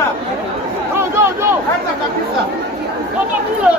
kabisa. Anza kabisa. Toka kule.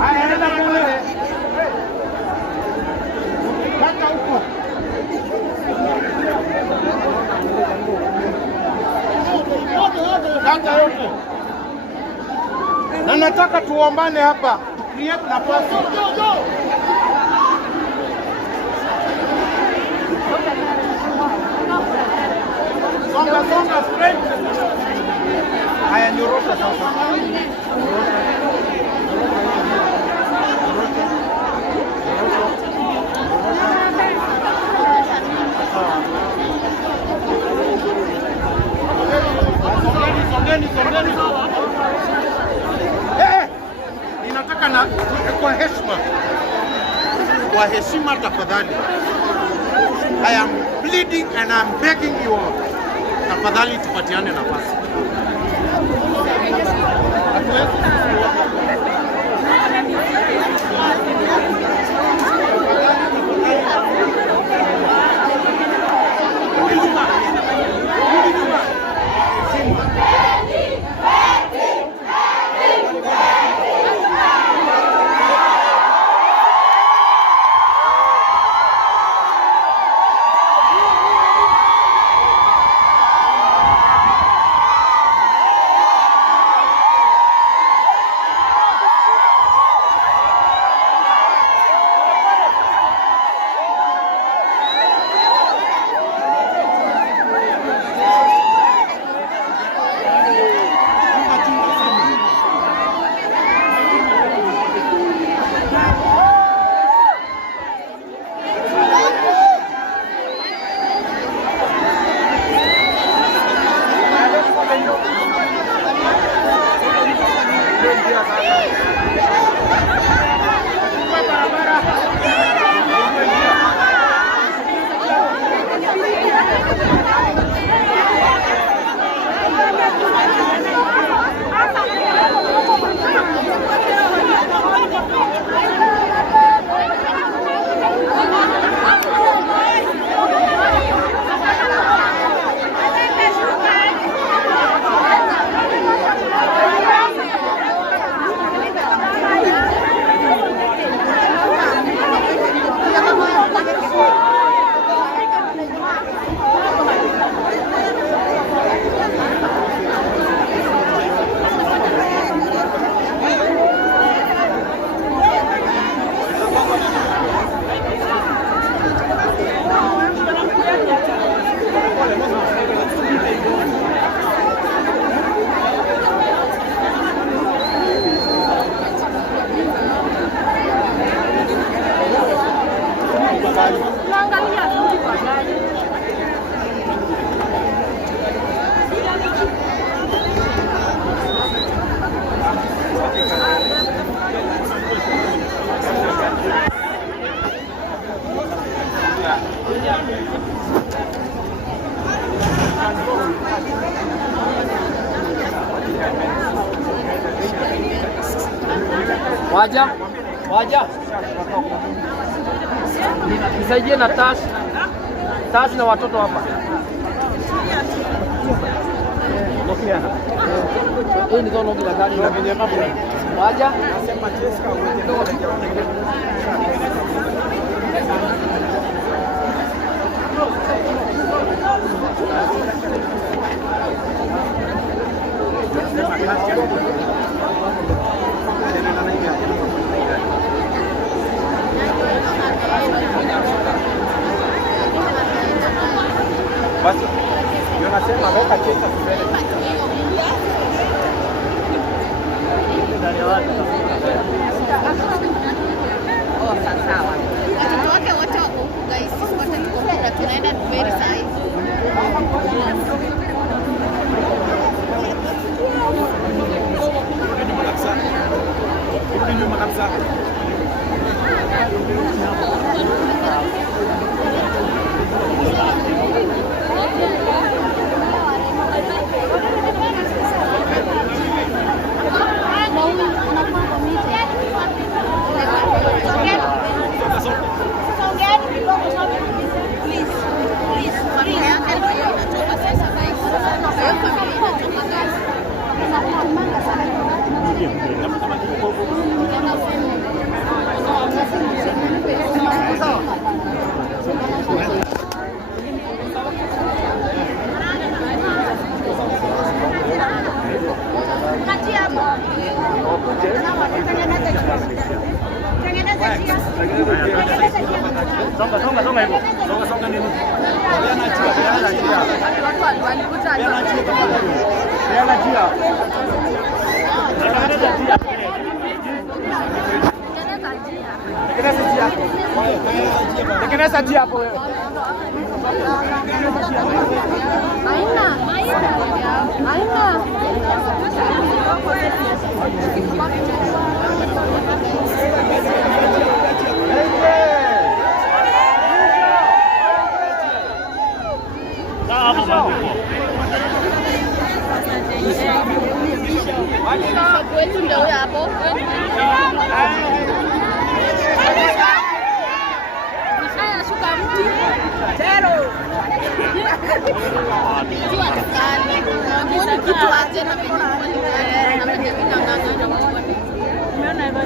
Haya, enda kule. Kata huko. Kata yote. Na nataka tuombane hapa. Create nafasi. Songa straight. Haya, nyorosha sasa. Songeni. Ninataka na kwa heshima tafadhali. I am pleading and I am begging you all. Tafadhali tupatiane nafasi. Waja. Nisaidie na Tash na watoto hapa. Hii ni zono bila gari. Waja. Basi, yo nasema weka chesa mbele. Oh, sawa. Watoto wote wako huku guys. Sisi wote tuko huku na tunaenda Dubai sasa hivi. Nyuma kabisa. Please. Familia yake ndio inatoka sasa guys. Tengeneza njia hapo wewe. Wetu ndio huyo hapo. Shuka mti. Tero. Jua tukani. Mbona kitu aje na mimi na mimi ngangana na watu. Umeona hivyo?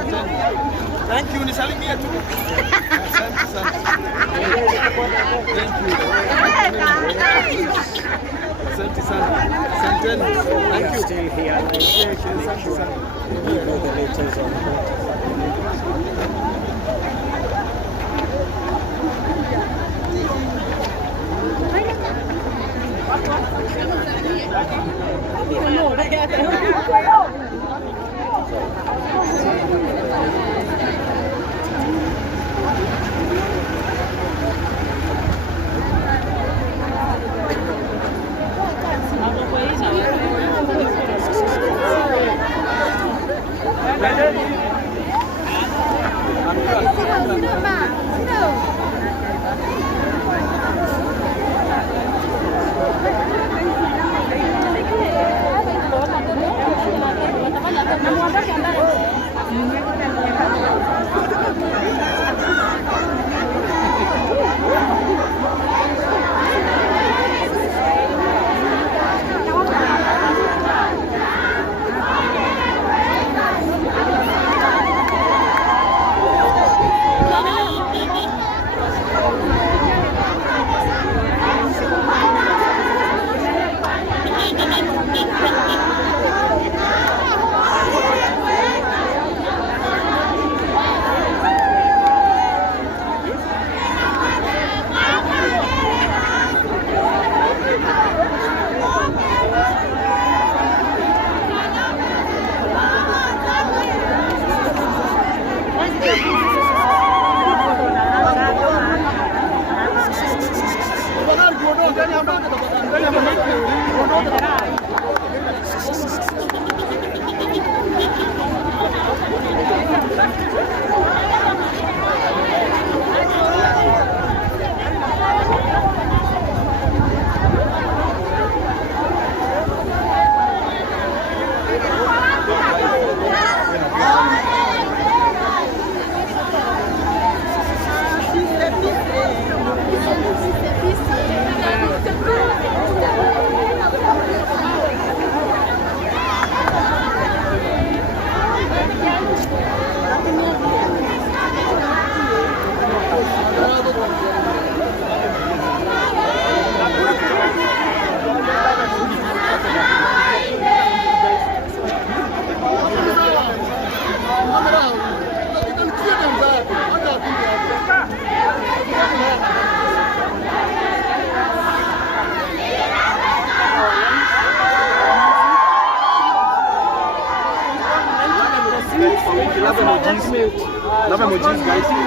Thank you, nisalimie tu. Asante sana. Asante sana. Asanteni. Thank you. Still here. Asante sana.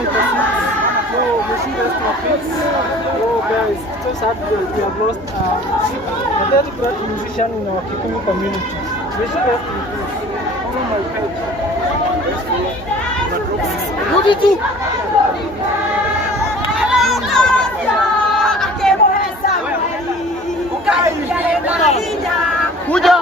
with the seats. So may she rest in peace. Oh guys, it's so sad that we have lost a very great musician in our Kikuyu community. May she rest in peace. Oh my God. Rudi tu. Kuja.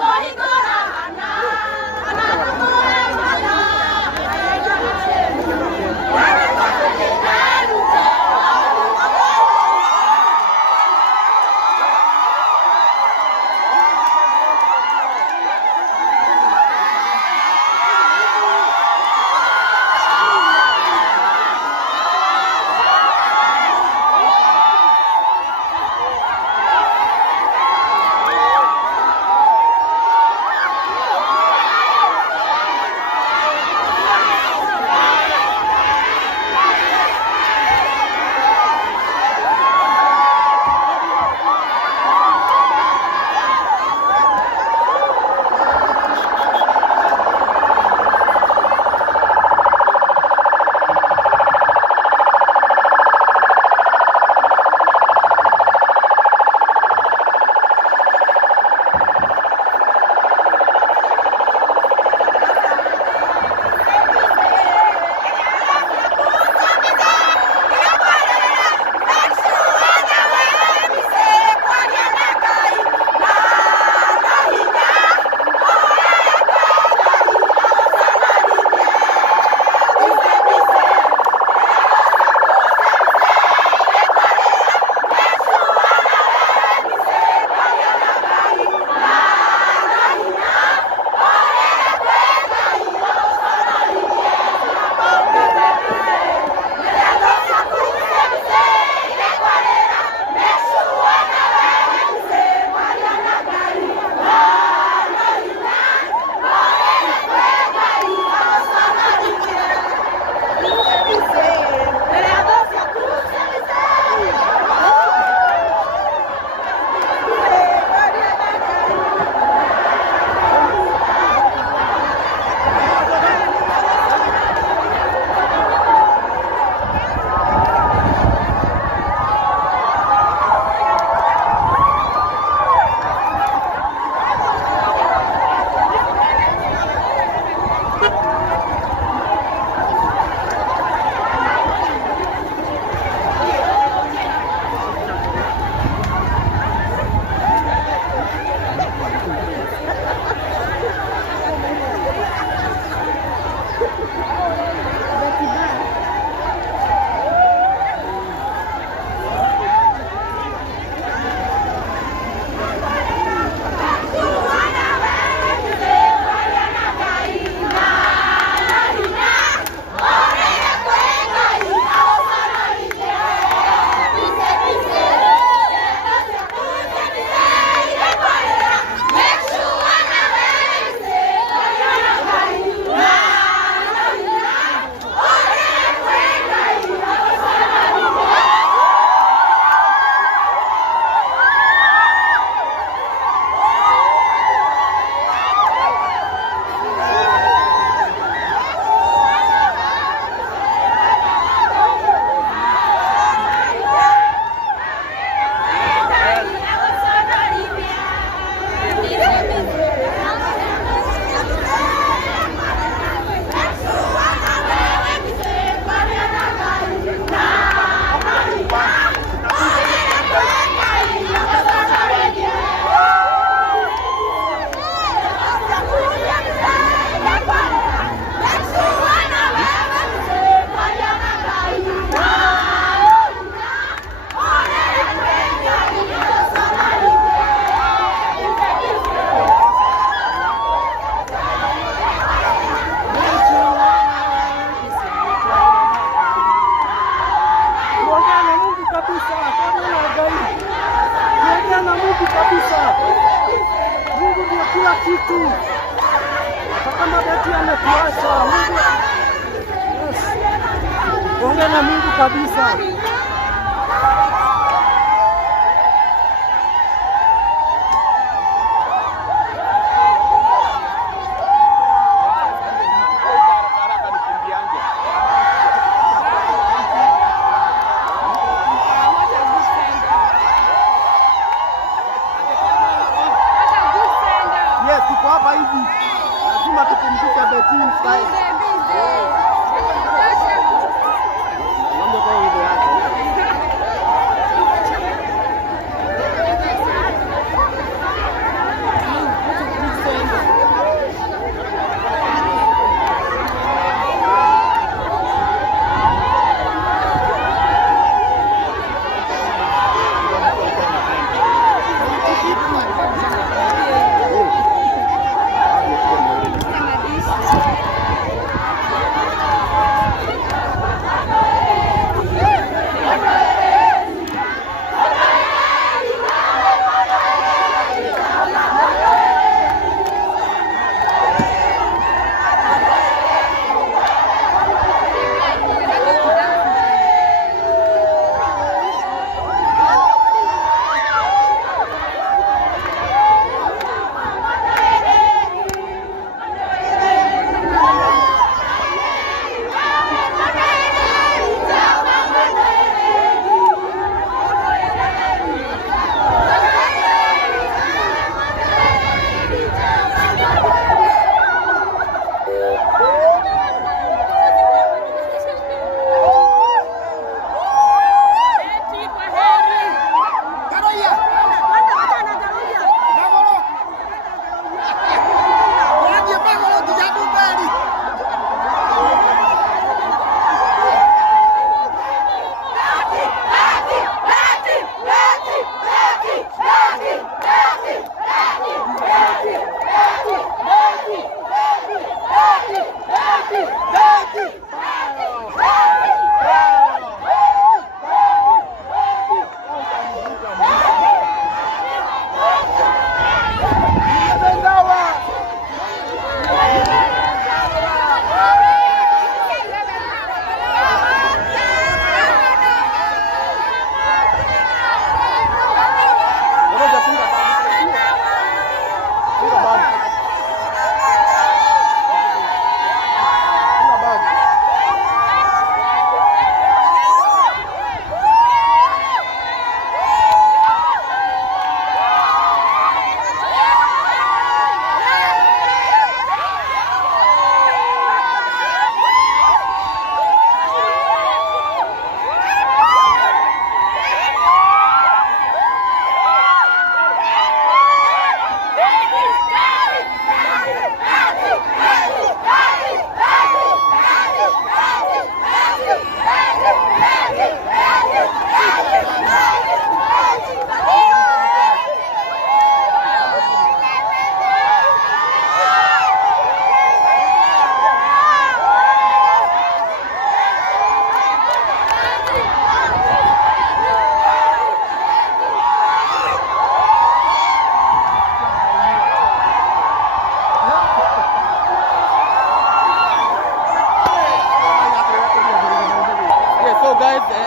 Ongea na Mungu kabisa.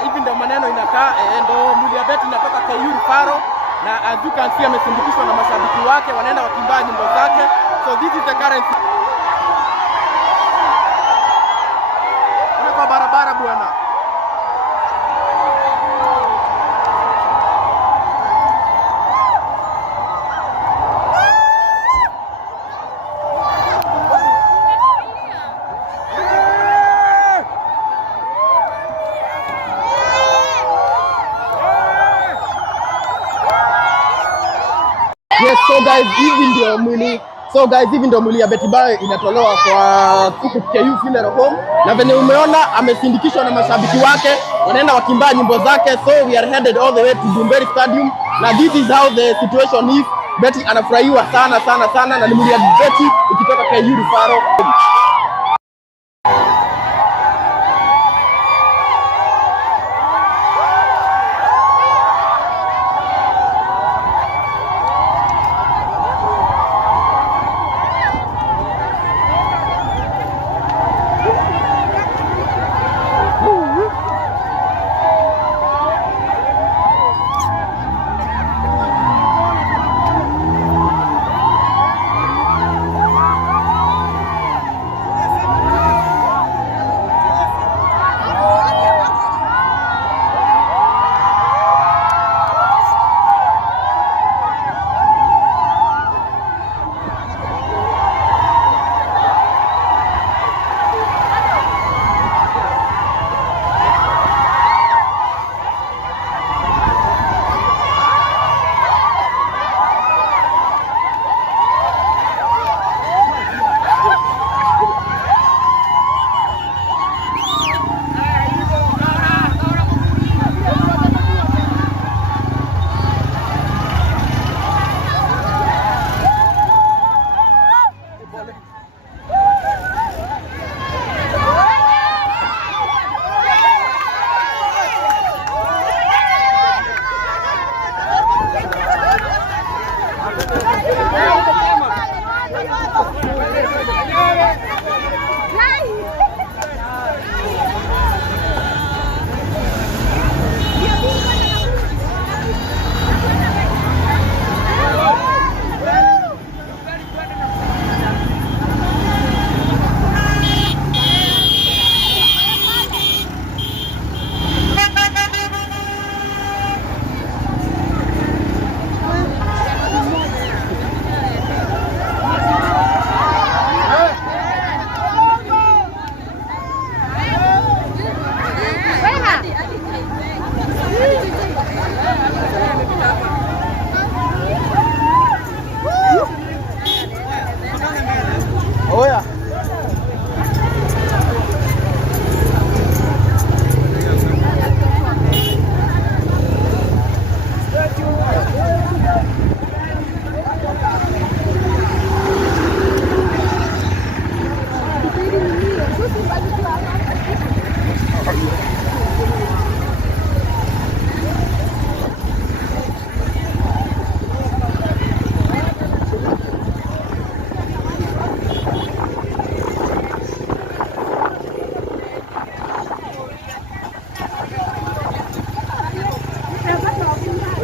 hivi ndio maneno inakaa, ndo Mulia Bet inatoka KU Rufaro, na as you can see amesindikishwa na mashabiki wake, wanaenda wakimbaa nyimbo zake. So this is the current kwa barabara bwana. Yes, so guys, hivi ndio Mulia Bet Bar inatolewa kwa huku KU Funeral Home, na venye umeona amesindikishwa na mashabiki wake, wanaenda wakimbaa nyimbo zake. So we are headed all the way to Bumberi Stadium, na this is how the situation is. Betty anafurahiwa sana na Mulia Bet ikitoka KU Rufaro.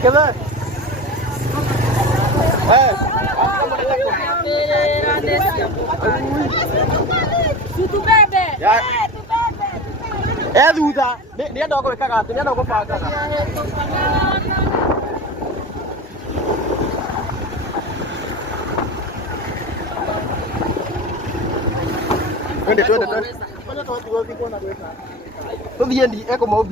Together. Thutha nä enda gå ikaga atä nä enda gå bangaga tå thiä ndi ekå maå